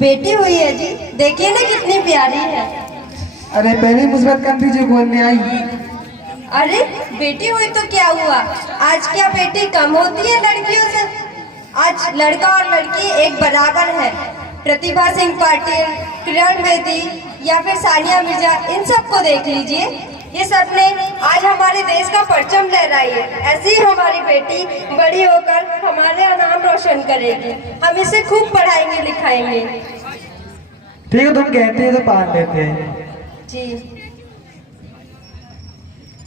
बेटी हुई है जी, देखिए ना कितनी प्यारी है। अरे पहले मुस्बत कर दीजिए, बोलने आई। अरे बेटी हुई तो क्या हुआ, आज क्या बेटी कम होती है लड़कियों से? आज लड़का और लड़की एक बराबर है। प्रतिभा सिंह पाटिल, किरण बेदी या फिर सानिया मिर्जा, इन सबको देख लीजिए, ये सब ने आज हमारे देश का परचम लहराई है। ऐसी ही हमारी बेटी बड़ी होकर हमारे नाम रोशन करेगी। हम इसे खूब पढ़ाएंगे लिखाएंगे। ठीक है, तुम कहते हैं तो पाल लेते हैं। जी।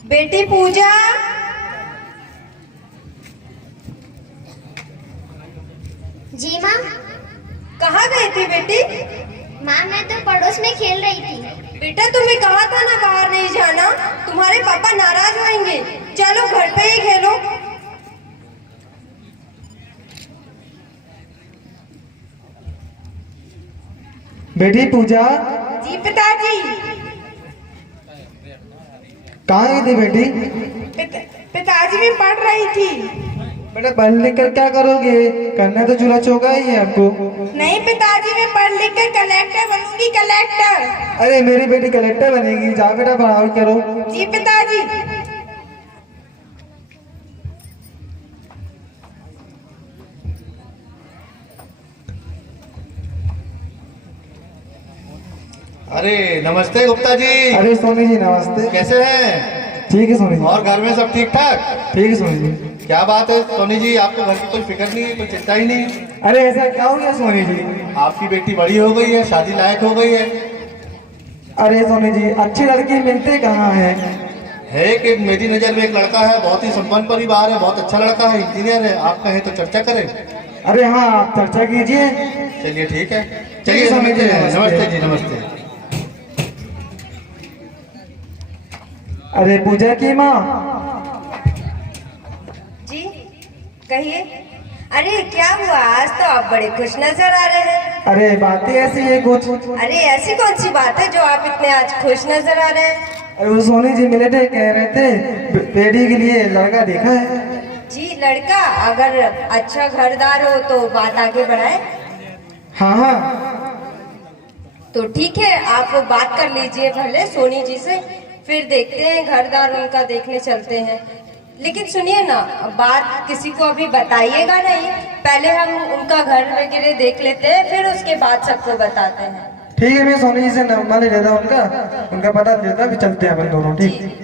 बेटी पूजा, जी माँ। कहाँ गई थी बेटी? माँ मैं तो पड़ोस में खेल रही थी। बेटा तुम्हें कहा था ना बाहर नहीं जाना, तुम्हारे पापा नाराज होंगे। चलो घर पे ही खेलो। बेटी पूजा। जी पिताजी। कहाँ गई थी बेटी? पिताजी भी पढ़ रही थी। बेटा पढ़ लिख कर क्या करोगे? करना तो चूल्हा चौका ही है आपको। नहीं पिताजी, मैं पढ़ लिख कर कलेक्टर बनूंगी, कलेक्टर। अरे मेरी बेटी कलेक्टर बनेगी, जाओ बेटा पढ़ाई करो। जी पिताजी। अरे नमस्ते गुप्ता जी। अरे सोनी जी नमस्ते। कैसे हैं? ठीक है सोनी जी। और घर में सब ठीक ठाक? ठीक है सोनी जी। क्या बात है सोनी जी, आपको घर की कोई फिक्र नहीं है, कोई चिंता ही नहीं? अरे ऐसा क्या हो गया सोनी जी? आपकी बेटी बड़ी हो गई है, शादी लायक हो गई है। अरे सोनी जी, अच्छी लड़की मिलते कहाँ है? कि मेरी नजर में एक लड़का है, बहुत ही संपन्न परिवार है, बहुत अच्छा लड़का है, इंजीनियर है। आप कहें तो चर्चा करें। अरे हाँ, आप चर्चा कीजिए। चलिए ठीक है, चलिए समझते हैं। नमस्ते जी, नमस्ते। अरे पूजा की माँ। जी कहिए। अरे क्या हुआ, आज तो आप बड़े खुश नजर आ रहे हैं। अरे बातें ऐसी है कुछ। अरे ऐसी कौन सी बात है जो आप इतने आज खुश नजर आ रहे हैं? अरे वो सोनी जी मिले थे, कह रहे थे बेटी के लिए लड़का देखा है। जी लड़का अगर अच्छा घरदार हो तो बात आगे बढ़ाए। हाँ हाँ। तो ठीक है, आप बात कर लीजिए भले सोनी जी से, फिर देखते हैं घरदार उनका देखने चलते हैं। लेकिन सुनिए ना, बात किसी को अभी बताइएगा नहीं, पहले हम उनका घर वगैरह देख लेते हैं, फिर उसके बाद सबको बताते हैं। ठीक है, मैं सोनी जी से नंबर ले लेता उनका पता लेता, फिर चलते हैं अपन दोनों। ठीक।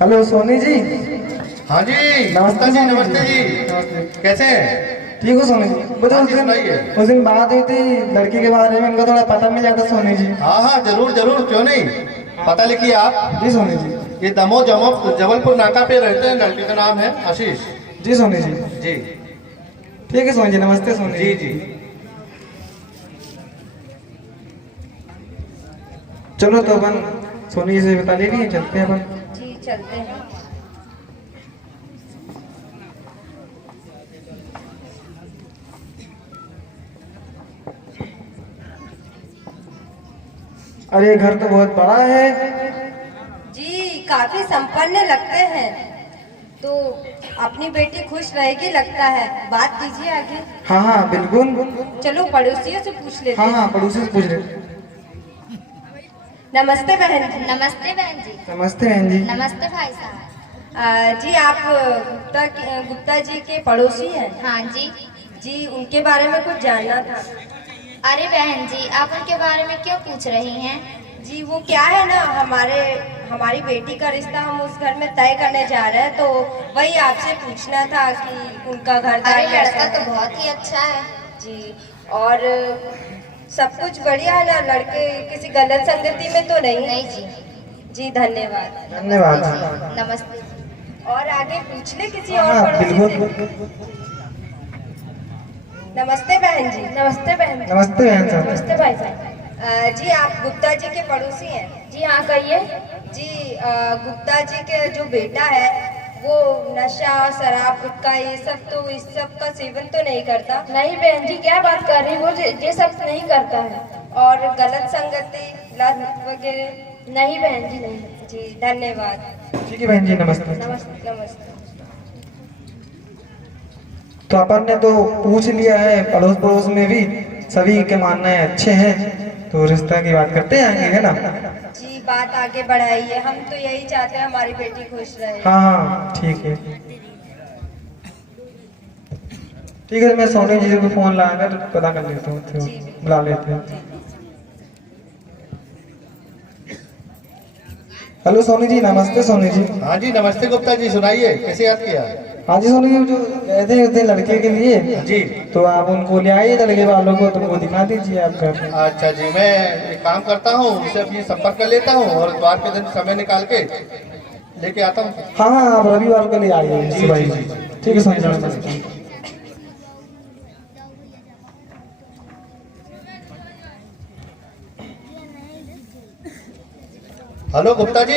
हेलो सोनी जी। हाँ जी नमस्ते जी, सोनी नमस्ते जी। नमस्ते। कैसे हैं? ठीक हो सोनी जी? बताओ, हाँ जी, सुनाइए। उस दिन बात हुई थी लड़की के बारे में, उनको थोड़ा पता मिल जाता सोनी जी। हाँ हाँ, जरूर जरूर, क्यों नहीं। पता लिखिए आप। जी सोनी जी। ये जबलपुर नाका पे रहते हैं, लड़के का नाम है आशीष। जी सोनी जी। जी ठीक है सोनी जी, नमस्ते सोनी जी जी। चलो तो अपन सोनी जी से बता ले लिए, चलते हैं अपन। जी चलते हैं। अरे घर तो बहुत बड़ा है। जी काफी संपन्न लगते हैं, तो अपनी बेटी खुश रहेगी लगता है। बात कीजिए आगे। हाँ हाँ बिल्कुल। चलो पड़ोसियों से पूछ लेते हाँ हैं। हाँ, पड़ोसी से पूछ रहे। नमस्ते बहन जी। नमस्ते बहन जी। नमस्ते बहन जी। नमस्ते भाई साहब। जी आप गुप्ता जी के पड़ोसी हैं? हाँ जी। जी उनके बारे में कुछ जानना था। अरे बहन जी, आप उनके बारे में क्यों पूछ रही हैं? जी वो क्या है ना, हमारी बेटी का रिश्ता हम उस घर में तय करने जा रहे हैं, तो वही आपसे पूछना था कि उनका घरदार अरे कैसा लड़का है। तो बहुत ही अच्छा है। जी और सब कुछ बढ़िया है ना, लड़के किसी गलत संगति में तो नहीं? नहीं जी। जी धन्यवाद। धन्यवाद। नमस्ते। और आगे पूछ ले किसी और हाँ पड़ोसी बिल्कुल। से। नमस्ते बहन जी। नमस्ते बहन जी। नमस्ते बहन साहब। नमस्ते भाई साहब। जी आप गुप्ता जी के पड़ोसी हैं? जी हाँ कहिए। जी गुप्ता जी के जो बेटा है वो नशा शराब गुटखा ये सब, तो इस सब का सेवन तो नहीं करता? नहीं बहन जी, क्या बात कर रही, वो ये सब नहीं करता है। और गलत संगति लत वगैरह? नहीं बहन जी, नहीं। जी धन्यवाद। ठीक है बहन जी, नमस्ते। नमस्ते नमस्ते। तो अपन ने तो पूछ लिया है, अड़ोस पड़ोस में भी सभी के मानने अच्छे हैं, तो रिश्ता की बात करते आएंगे, है ना? जी बात आगे बढ़ाइए, हम तो यही चाहते हैं हमारी बेटी खुश रहे। हाँ हाँ ठीक है। ठीक है, मैं सोनी जी को फोन लगाकर तो पता कर लेता हूँ, तो बुला लेते हैं। हेलो सोनी जी, नमस्ते सोनी जी। हाँ जी नमस्ते गुप्ता जी, सुनाइए कैसे याद किया? हाँ जी सोनी जी, जो गए थे उस दिन लड़के के लिए जी। तो आप उनको ले आइए, लड़के वालों को, तुमको दिखा दीजिए आपका। अच्छा जी, मैं एक काम करता हूँ, उनसे अभी संपर्क कर लेता हूँ और इतवार के दिन समय निकाल के लेके आता हूँ। हाँ हाँ, आप रविवार को ले आइए सुबह ही। ठीक है सोनी जी, नमस्ते। हेलो गुप्ता जी।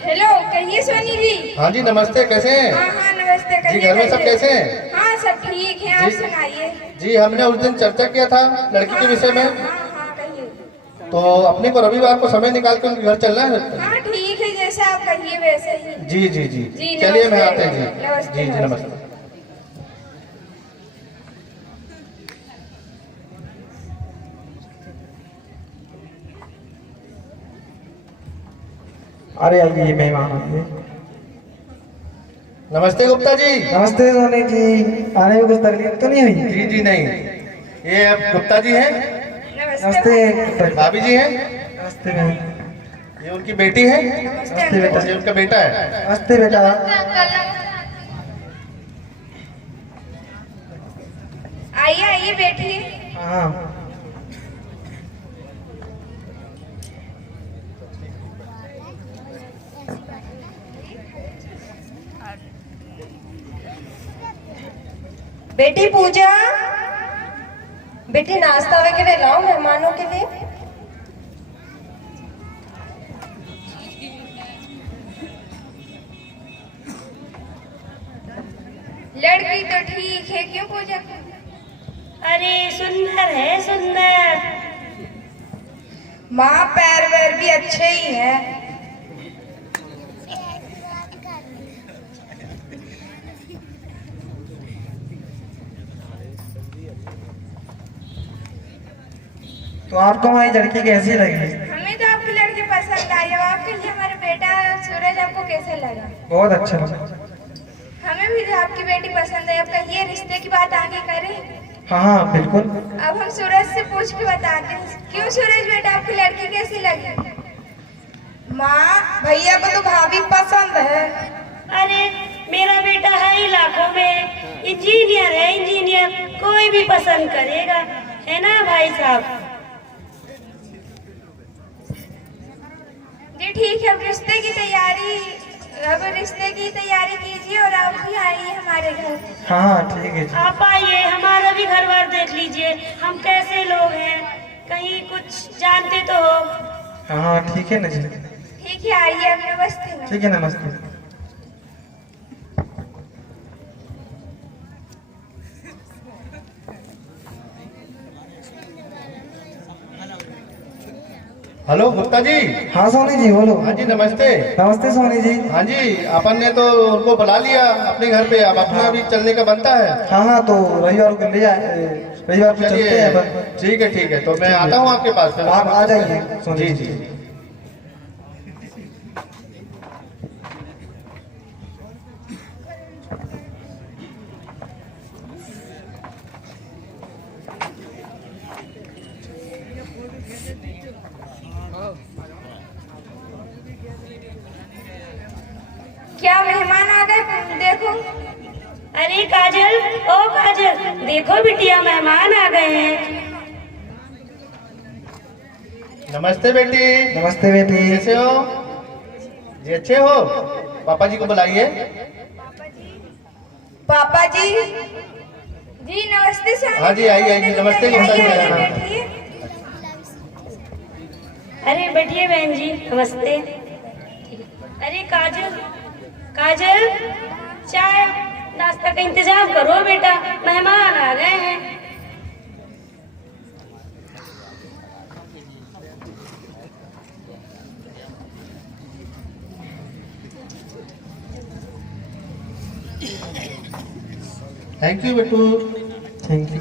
हेलो, कहिए सोनी जी। हाँ जी नमस्ते, कैसे हैं? हाँ हाँ नमस्ते, जी कहिए घर में सब कहिए। कैसे हैं? हाँ सब ठीक है, आप जी। सुनाइए। जी हमने उस दिन चर्चा किया था लड़की के विषय में, हाँ हाँ कहिए। तो अपने को रविवार को समय निकाल के उनके घर चलना है। हाँ ठीक है, जैसे आप कहिए वैसे ही। जी जी जी, जी, चलिए मैं नमस्ते। आते हैं जी। नमस्ते, जी जी नमस्ते। नमस्ते। अरे आइए मेहमान आइए। नमस्ते गुप्ता जी। नमस्ते सोनी जी, आने में कुछ तकलीफ तो नहीं हुई? जी जी नहीं, ये अब गुप्ता जी हैं, नमस्ते भाभी जी हैं, नमस्ते बहन। ये उनकी बेटी है नमस्ते बेटा। और ये उनका बेटा है। नमस्ते बेटा। आइए आइए बैठिए। हाँ बेटी पूजा, बेटी नाश्ता वगैरह लाओ मेहमानों के लिए। लड़की तो ठीक है, क्यों पूजा? अरे सुंदर है सुंदर। माँ पैर वैर भी अच्छे ही हैं। तो आपको हमारी लड़की कैसी लगी? हमें तो आपकी लड़की पसंद आई। अब आपके लिए हमारा बेटा सूरज आपको कैसे लगा? बहुत अच्छा लगा। हमें भी आपकी बेटी पसंद है। अब कहिए रिश्ते की बात आगे करें। हाँ हाँ बिल्कुल। अब हम सूरज से पूछ के बताते हैं। क्यों सूरज बेटा, आपकी लड़की कैसी लगी? माँ भैया को तो भाभी पसंद है। अरे मेरा बेटा है ही लाखों में, इंजीनियर है इंजीनियर, कोई भी पसंद करेगा, है ना भाई साहब? जी ठीक है, अब रिश्ते की तैयारी कीजिए और आप भी आइए हमारे घर। हाँ हाँ ठीक है जी। आप आइए, हमारा भी घर बार देख लीजिए, हम कैसे लोग हैं, कहीं कुछ जानते तो हो। हाँ हाँ ठीक है ना जी। ठीक है आइए, अब नमस्ते। ठीक है, नमस्ते। हेलो गुप्ता जी। हाँ सोनी जी बोलो। हाँ जी नमस्ते। नमस्ते सोनी जी। हाँ जी, अपन ने तो उनको बुला लिया अपने घर पे, अब अपना भी चलने का बनता है। हाँ हाँ, तो रविवार को ले आए, रविवार को चलते हैं अपन। ठीक है, तो मैं आता हूँ आपके पास फिर। आप आ जाइए सोनी जी जी। क्या मेहमान आ गए, देखो। अरे काजल, ओ काजल, देखो बिटिया मेहमान आ गए हैं। नमस्ते बेटी। नमस्ते बेटी। कैसे हो जी? अच्छे हो? पापा जी को बुलाइए। पापा जी। जी नमस्ते सर। हाँ जी, आइए नमस्ते गुप्ता जी। बैठिए। अरे बैठिए बहन जी, नमस्ते। अरे काजल, काजल, चाय नाश्ता का इंतजाम करो बेटा, मेहमान आ गए हैं। थैंक यू बेटू। Thank you.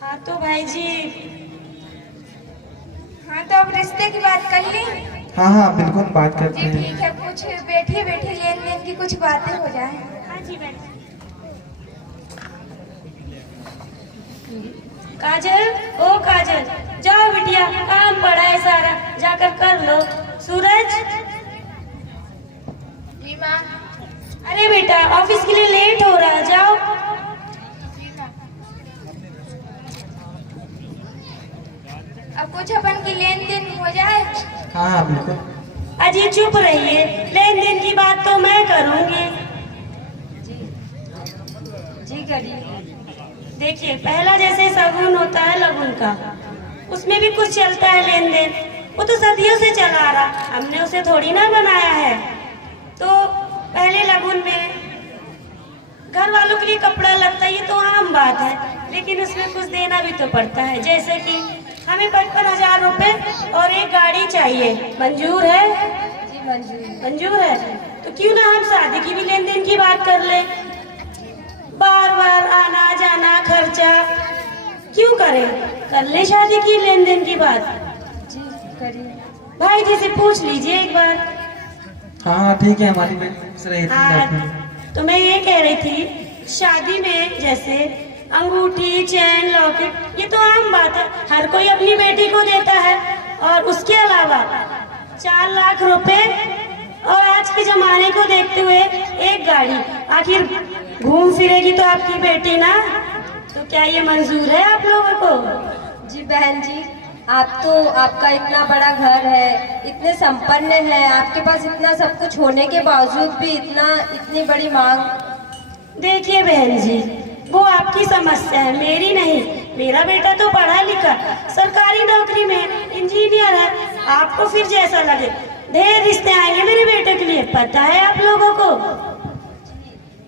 हाँ तो भाई जी, हाँ तो अब रिश्ते की बात कर ली। हाँ हाँ बिल्कुल बात करते जी हैं। ठीक है, कुछ बैठिए बैठिए लेन देन की कुछ बातें हो जाए। हाँ जी बैठ। काजल, ओ काजल, जाओ बिटिया, काम पड़ा है सारा, जाकर कर लो। सूरज, जी माँ। अरे बेटा ऑफिस के लिए लेट हो रहा है, जाओ। अब कुछ अपन की लेन देन हो जाए। हाँ हाँ बिल्कुल। अजी चुप रहिए, लेन देन की बात तो मैं करूंगी। जी करिए। देखिए, पहला जैसे शगुन होता है लगुन का, उसमें भी कुछ चलता है लेन देन। वो तो सदियों से चला आ रहा, हमने उसे थोड़ी ना बनाया है। तो पहले लगुन में घर वालों के लिए कपड़ा लगता है, ये तो आम बात है, लेकिन उसमें कुछ देना भी तो पड़ता है। जैसे कि हमें 55,000 रुपए और एक गाड़ी चाहिए, मंजूर है? जी मंजूर। मंजूर है, तो क्यों ना हम शादी की भी लेन देन की बात कर ले। बार बार आना जाना खर्चा क्यों करें, कर ले शादी की लेन देन की बात। जी करिए। भाई जी से पूछ लीजिए एक बार। हाँ हाँ ठीक है, हमारी बेटी खुश रहे इतनी काफी है। तो मैं ये कह रही थी, शादी में जैसे अंगूठी, चैन, लॉकेट, ये तो आम बात है, हर कोई अपनी बेटी को देता है। और उसके अलावा 4 लाख रुपए और आज के जमाने को देखते हुए एक गाड़ी, आखिर घूम फिरेगी तो आपकी बेटी ना। तो क्या ये मंजूर है आप लोगों को? जी बहन जी, आपका इतना बड़ा घर है, इतने संपन्न है, आपके पास इतना सब कुछ होने के बावजूद भी इतनी बड़ी मांग। देखिए बहन जी, वो आपकी समस्या है, मेरी नहीं। मेरा बेटा तो पढ़ा लिखा, सरकारी नौकरी में इंजीनियर है। आपको फिर जैसा लगे, ढेर रिश्ते आएंगे मेरे बेटे के लिए, पता है आप लोगों को।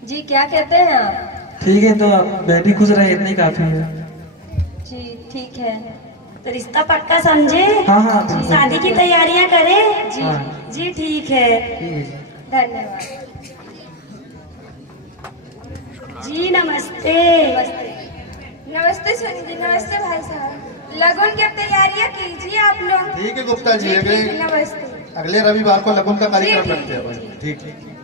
जी क्या कहते हैं आप? ठीक है, तो आप बेटी खुश रहे इतनी काफी है। जी ठीक है। तो रिश्ता पक्का समझे? हाँ हाँ बिल्कुल। शादी की तैयारियां करें? जी हाँ। जी ठीक है। ठीक है जी। धन्यवाद। जी नमस्ते। नमस्ते सुनी जी, नमस्ते भाई साहब। लगन की अब तैयारियां कीजिए आप लोग। ठीक है गुप्ता जी, ठीक है, नमस्ते। अगले रविवार को लगन का कार्यक्रम जी, रखते हैं भाई। ठीक है।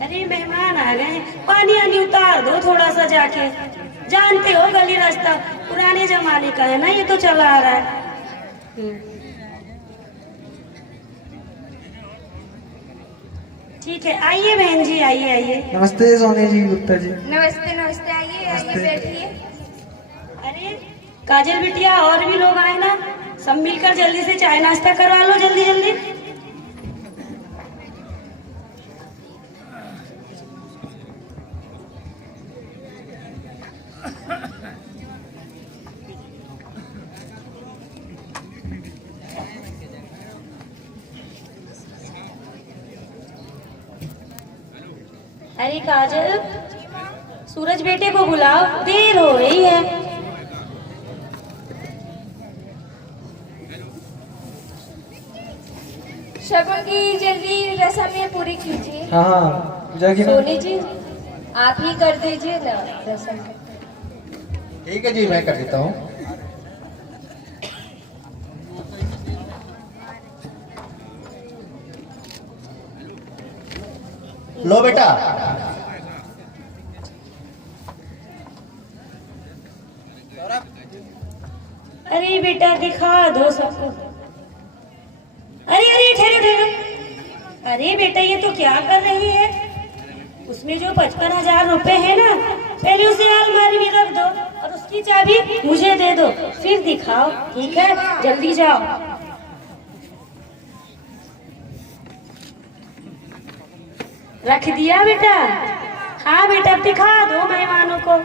अरे मेहमान आ गए हैं, पानी आनी उतार दो थोड़ा सा जाके। जानते हो गली रास्ता पुराने जमाने का है ना, ये तो चला आ रहा है। ठीक है, आइए बहन जी, आइए आइए। नमस्ते सोनी जी, गुप्ता जी। नमस्ते नमस्ते, आइए आइए नमस्ते। बैठिए। अरे काजल बिटिया, और भी लोग आए ना, सब मिलकर जल्दी से चाय नाश्ता करवा लो, जल्दी जल्दी। अरे काजल, सूरज बेटे को बुलाओ, देर हो रही है। शगुन की जल्दी रस्में पूरी कीजिए। हाँ हाँ जाके ना। सोनी जी आप ही कर दीजिए ना रस्म। ठीक है जी, मैं कर देता हूँ। लो बेटा। अरे बेटा दिखा दो सबको। अरे अरे ठहरो ठहरो। अरे बेटा ये तो क्या कर रही है? उसमें जो 55,000 रुपए है ना, पहले उसे अलमारी में रख दो और उसकी चाबी मुझे दे दो, फिर दिखाओ, ठीक है? जल्दी जाओ। रख दिया बेटा? हाँ बेटा, अब दिखा दो मेहमानों को।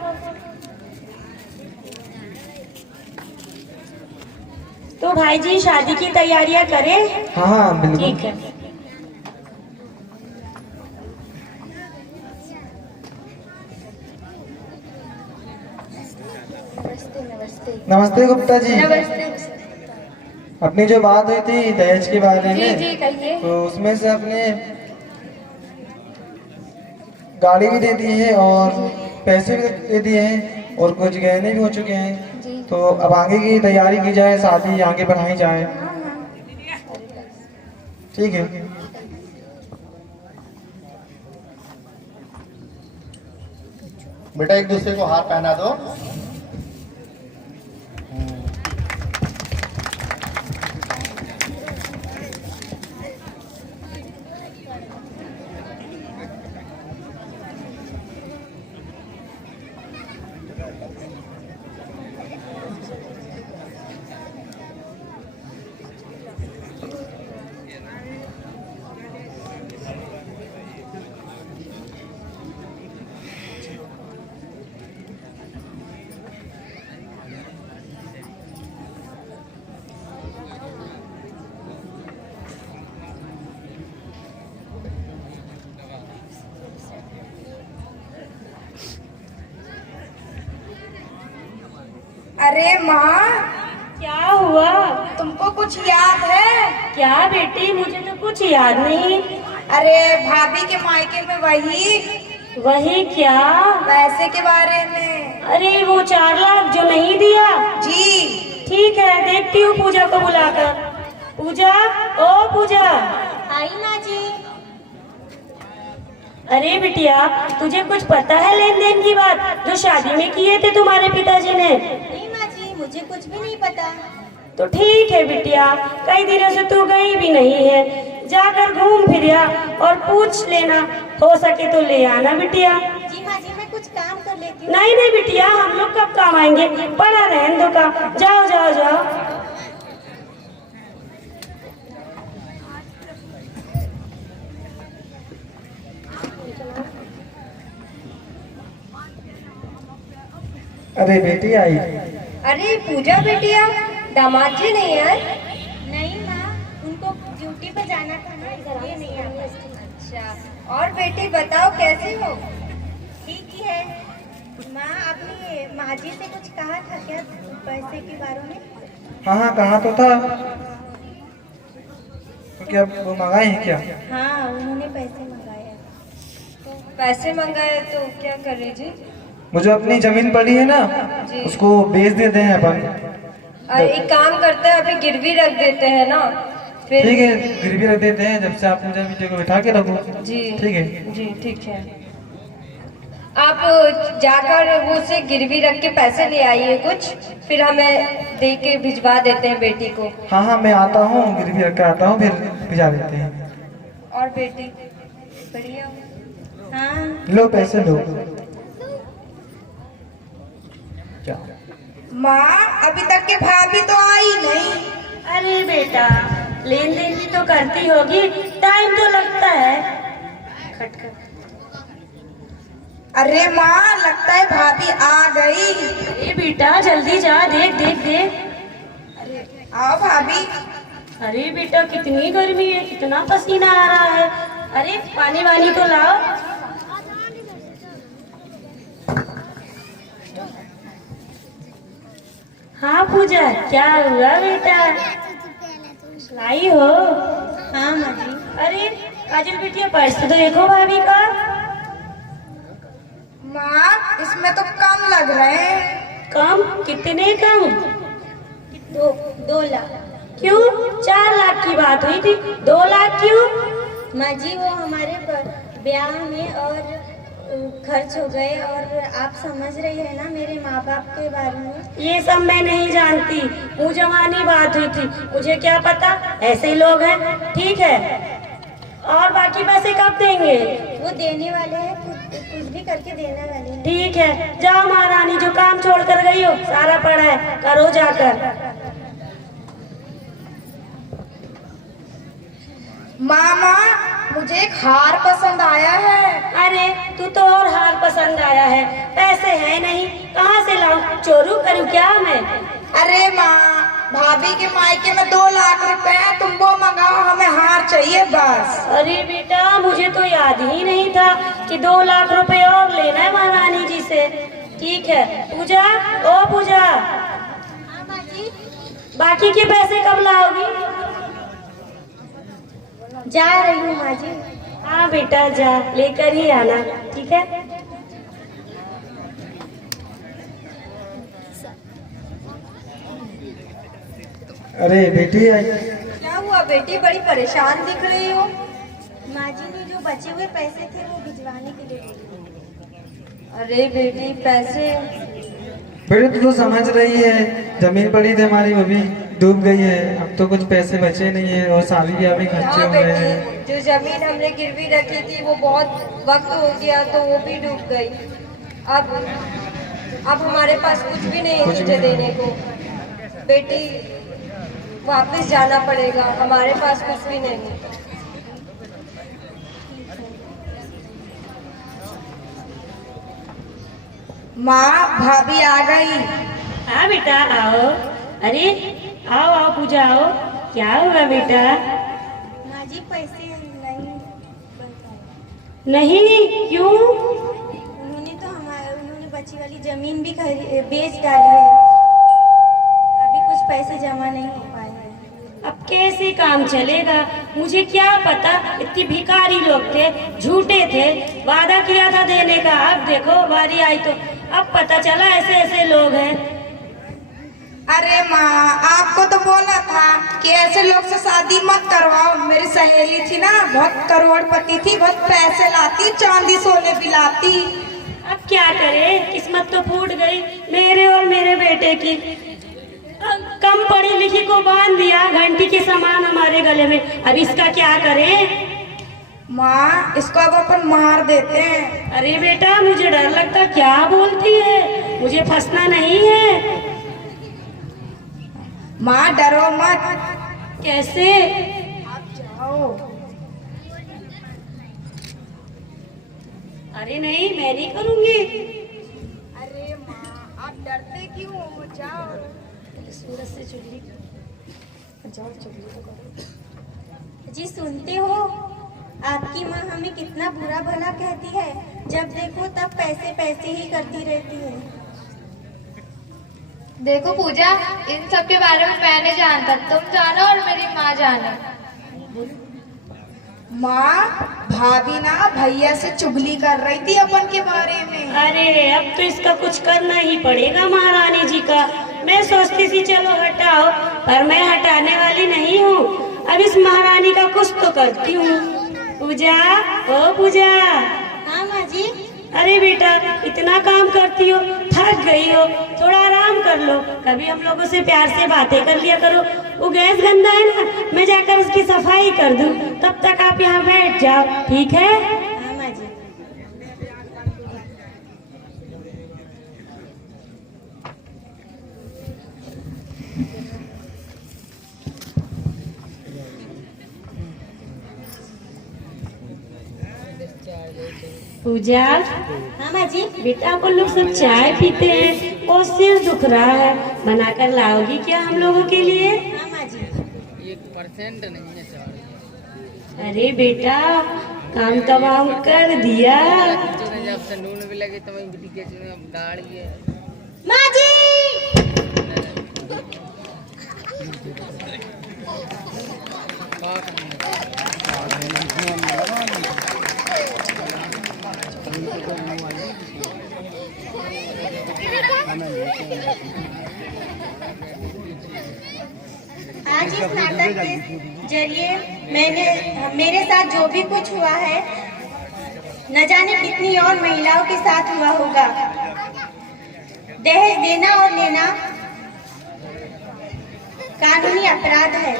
तो भाई जी शादी की तैयारियां करें? हाँ हाँ बिल्कुल। ठीक है। नमस्ते गुप्ता जी। नमस्ते। अपनी जो बात हुई थी दहेज के बारे में, जी कहिए। तो उसमें से आपने गाड़ी भी दे दी है और पैसे भी दे दिए हैं और कुछ गहने भी हो चुके हैं। जी। तो अब आगे की तैयारी की जाए, शादी आगे बढ़ाई जाए। ठीक है। बेटा एक दूसरे को हार पहना दो। अरे माँ, क्या हुआ? तुमको कुछ याद है? क्या बेटी, मुझे तो कुछ याद नहीं। अरे भाभी के मायके में वही क्या? पैसे के बारे में। अरे वो 4 लाख जो नहीं दिया? जी। ठीक है, देखती हूँ पूजा को बुलाकर। पूजा, ओ पूजा। आई माँ जी। अरे बिटिया, तुझे कुछ पता है लेन देन की बात जो शादी में किए थे तुम्हारे पिताजी ने? नहीं माँ जी, मुझे कुछ भी नहीं पता। तो ठीक है बिटिया, कई दिनों से तू गई भी नहीं है, जाकर घूम फिर आ और पूछ लेना, हो सके तो ले आना बिटिया। जी माँ जी, मैं कुछ काम कर लेती हूँ। नहीं नहीं बिटिया, हम लोग कब काम आएंगे, पड़ा रहने दो का। जाओ जाओ जाओ। अरे बेटी आई। अरे पूजा बेटिया, दामाद जी नहीं आए? नहीं माँ, उनको ड्यूटी पर जाना था ना, इसलिए नहीं आ पाए। अच्छा, और बेटी बताओ कैसी हो? ठीक ही है। माँ, आपने माँ जी से कुछ कहा था क्या पैसे के बारे में? हाँ हाँ कहा तो था। तो क्या वो मंगाए हैं क्या? हाँ, उन्होंने पैसे मंगाए। पैसे मंगाए तो क्या करे जी? मुझे अपनी जमीन पड़ी है ना, जी। उसको बेच देते हैं अपन। और एक काम करते हैं, अभी गिरवी रख देते हैं ना, फिर। ठीक है, गिरवी रख देते हैं, जब से आप मुझे बेटे को बिठा के रखो। जी ठीक है। जी ठीक है। आप जाकर वो से गिरवी रख के पैसे ले आइए कुछ, फिर हमें दे के भिजवा देते हैं बेटी को। हाँ हाँ मैं आता हूँ, गिरवी रख कर आता हूँ, फिर भिजा देते हैं। और बेटी बढ़िया। हाँ लो पैसे लो। क्या? माँ, अभी तक के भाभी तो आई नहीं। अरे बेटा, लेन देन भी तो करती होगी, टाइम तो लगता है। खटखट। अरे माँ, लगता है भाभी आ गई। अरे बेटा जल्दी जा, देख देख देख। आओ भाभी। अरे बेटा, कितनी गर्मी है, कितना पसीना आ रहा है। अरे पानी वानी तो लाओ। हाँ पूजा, क्या हुआ बेटा, लाई हो? हाँ माँ जी। अरे काजल बेटिया, पर्स तो देखो भाभी का। माँ, इसमें तो कम लग रहे हैं। कम? कितने कम? 2 लाख। क्यों? 4 लाख की बात हुई थी, 2 लाख क्यों? माँ जी, वो हमारे ब्याह में और खर्च हो गए, और आप समझ रही है ना मेरे माँ बाप के बारे में। ये सब मैं नहीं जानती, वो जवानी बात हुई थी, मुझे क्या पता, ऐसे ही लोग हैं। ठीक है, और बाकी पैसे कब देंगे? वो देने वाले हैं, कुछ भी करके देने वाले हैं। ठीक है, जाओ महारानी, जो काम छोड़ कर गई हो सारा पड़ा है, करो जाकर। मामा, मुझे एक हार पसंद आया है। अरे तू तो और हार पसंद आया है, पैसे है नहीं, कहाँ से लाऊं? चोरू करूं क्या मैं? अरे माँ, भाभी के मायके में 2 लाख रुपए हैं, तुम वो मंगाओ, हमें हार चाहिए बस। अरे बेटा, मुझे तो याद ही नहीं था कि 2 लाख रुपए और लेना है महारानी जी से। ठीक है पूजा, ओ पूजा, बाकी के पैसे कब लाओगी? जा रही हूँ माँ जी। हाँ बेटा जा, लेकर ही आना, ठीक है? अरे बेटी आई। क्या हुआ बेटी, बड़ी परेशान दिख रही हो? माँ जी ने जो बचे हुए पैसे थे वो भिजवाने के लिए बोले। अरे बेटी पैसे, बेटी तू तो समझ रही है, जमीन पड़ी थी हमारी, वो भी डूब गई है। अब तो कुछ पैसे बचे नहीं है और शादी ब्याह भी खर्चे हाँ हो गए बेटी, हैं। जो जमीन हमने गिरवी रखी थी वो बहुत वक्त हो गया तो वो भी डूब गई। अब हमारे पास कुछ भी नहीं है तुझे देने को। बेटी वापस जाना पड़ेगा, हमारे पास कुछ भी नहीं। माँ, भाभी आ गई। हाँ बेटा आओ। अरे आओ आओ पूजा आओ, क्या हुआ बेटा? माँ जी पैसे नहीं बन पाए। नहीं क्यों? उन्होंने बची वाली जमीन भी बेच डाली है, अभी कुछ पैसे जमा नहीं हो पाए हैं। अब कैसे काम चलेगा? मुझे क्या पता, इतने भिखारी लोग थे, झूठे थे, वादा किया था देने का, अब देखो बारी आई तो अब पता चला ऐसे ऐसे लोग हैं। अरे माँ, आपको तो बोला था कि ऐसे लोग से शादी मत करवाओ। मेरी सहेली थी ना, बहुत करोड़पति थी, बहुत पैसे लाती, चांदी सोने भी लाती। अब क्या करे, किस्मत तो फूट गई मेरे और मेरे बेटे की। कम पढ़ी लिखी को बांध दिया घंटी के समान हमारे गले में, अब इसका क्या करें? माँ, इसको अब अपन मार देते हैं। अरे बेटा मुझे डर लगता, क्या बोलती है, मुझे फंसना नहीं है। माँ डरो मत। कैसे? आप जाओ। अरे नहीं, मैं नहीं करूंगी। अरे माँ, आप डरते क्यों हो? जाओ। सूरज से चुगली जाओ, चुगली तो करो। जी सुनते हो, आपकी माँ हमें कितना बुरा भला कहती है, जब देखो तब पैसे पैसे ही करती रहती है। देखो पूजा, इन सब के बारे में मैं नहीं जानता, तुम जानो और मेरी माँ जाने। माँ, भाभी ना भैया से चुगली कर रही थी अपन के बारे में। अरे अब तो इसका कुछ करना ही पड़ेगा महारानी जी का। मैं सोचती थी चलो हटाओ, पर मैं हटाने वाली नहीं हूँ। अब इस महारानी का कुछ तो करती हूँ। पूजा, ओ पूजा। हाँ माँ जी। अरे बेटा, इतना काम करती हो, थक गई हो, थोड़ा आराम कर लो। कभी हम लोगों से प्यार से बातें कर लिया करो। वो गैस गंदा है ना, मैं जाकर उसकी सफाई कर दूं, तब तक आप यहाँ बैठ जाओ, ठीक है? हाँ माँ जी। पूजा, हाँ माँ जी। बेटा अपन लोग सब चाय पीते हैं और सिर दुख रहा है, बनाकर लाओगी क्या हम लोगों के लिए? हाँ माँ जी। 1% नहीं है चावल। अरे बेटा, काम तमाम कर दिया। जब से नून भी लगे तो गाड़ी है। माँ जी। आज इस नाटक के जरिए मेरे साथ जो भी कुछ हुआ है, न जाने कितनी और महिलाओं के साथ हुआ होगा। दहेज देना और लेना कानूनी अपराध है।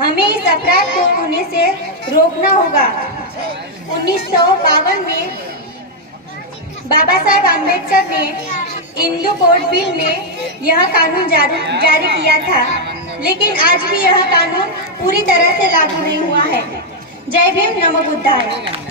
हमें इस अपराध को होने से रोकना होगा। 1952 में बाबा साहब आम्बेडकर ने हिंदू कोड बिल में यह कानून जारी किया था, लेकिन आज भी यह कानून पूरी तरह से लागू नहीं हुआ है। जय भीम, नमो बुद्धाय।